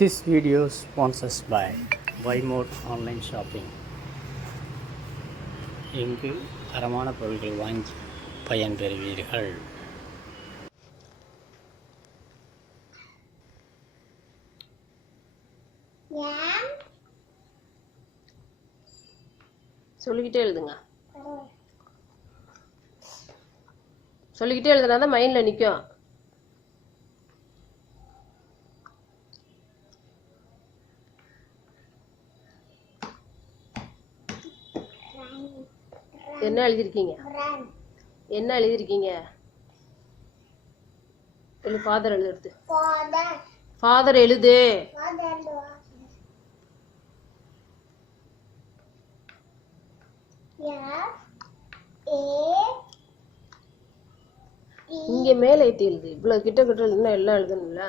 This video sponsored by Buymode Online Shopping. இங்கு தரமான பொருட்கள் வாங்கி பயன்பெறுவீர்கள். சொல்லிக்கிட்டே எழுதுங்க. சொல்லிக்கிட்டே எழுதுனாதான் மைண்ட்ல நிற்கும். என்ன எழுதிருக்கீங்க? என்ன எழுதிருக்கீங்க? ஃபாதர் எழுதுறது. ஃபாதர் எழுது. இங்க மேல ஏத்தி எழுது. இவ்வளவு கிட்ட கிட்ட எழுதுனா எல்லாம் எழுதணும்ல.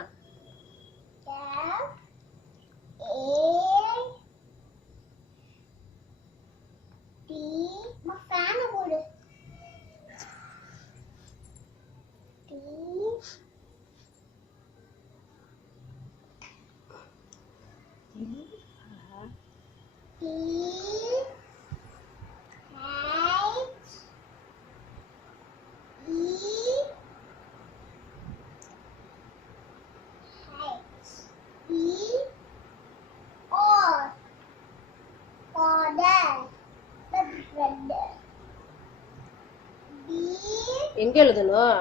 எங்க எழுதணும்?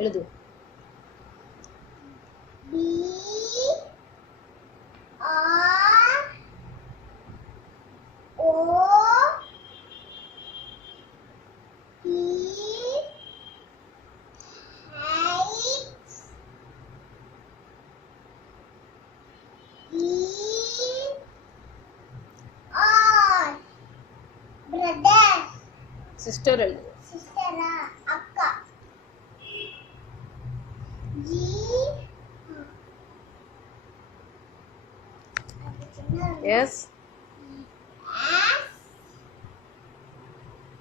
எழுது. சிஸ்டர் எழுது. சிஸ்டரா? அக்கா. G S.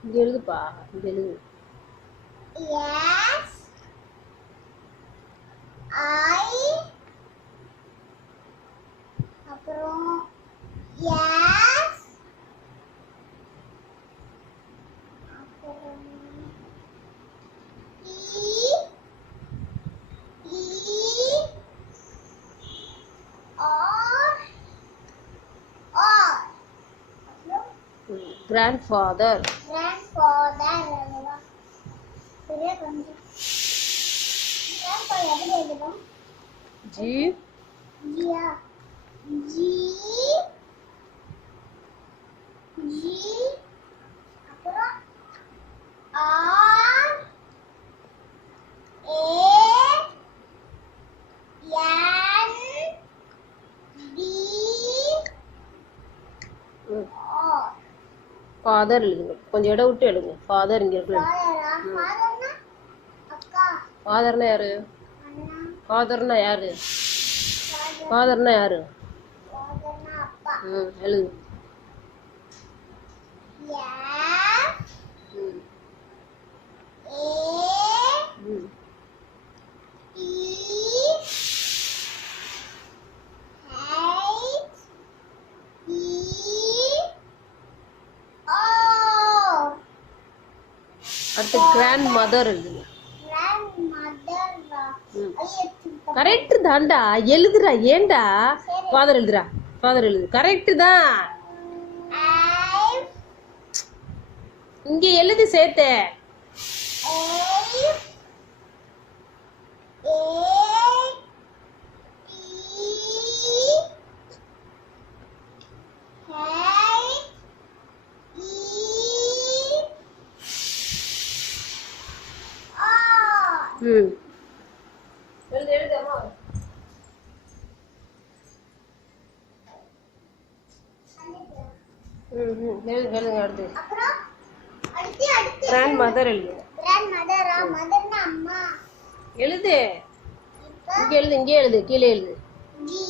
இங்க எழுதுப்பா. இங்க எழுது. எஸ் ஐ அப்புறம் எஸ் grandfather. grandfather பெரிய கொஞ்சம் grandpa எப்படி எழுதுறோம்? G ஜியா ஜி ஜி அப்புறம் R A N D R. Father எழுதுங்க. கொஞ்சம் இடம் விட்டு எழுதுங்க. ஃபாதர் இங்க இருக்கு. ஃபாதர்னா அக்கா. ஃபாதர்னா யாரு? அண்ணா. ஃபாதர்னா யாரு? ஃபாதர்னா யாரு? ஃபாதர்னா அப்பா. எழுது. S A T H E R. அடுத்து கிராண்ட் மதர் எழுதுங்க. கரெக்ட் தான்டா. எழுதுறா. ஏன்டா ஃபாதர் எழுதுறா? ஃபாதர் எழுது. கரெக்ட் தான். இங்க எழுது சேர்த்து. எழுது எழுது அம்மா. எழுதுங்க. அடுத்து கிராண்ட் மதர் எழுது. மதர்னா அம்மா. எழுது. இங்க எழுது. இங்கே எழுது. கீழே எழுது. ஜி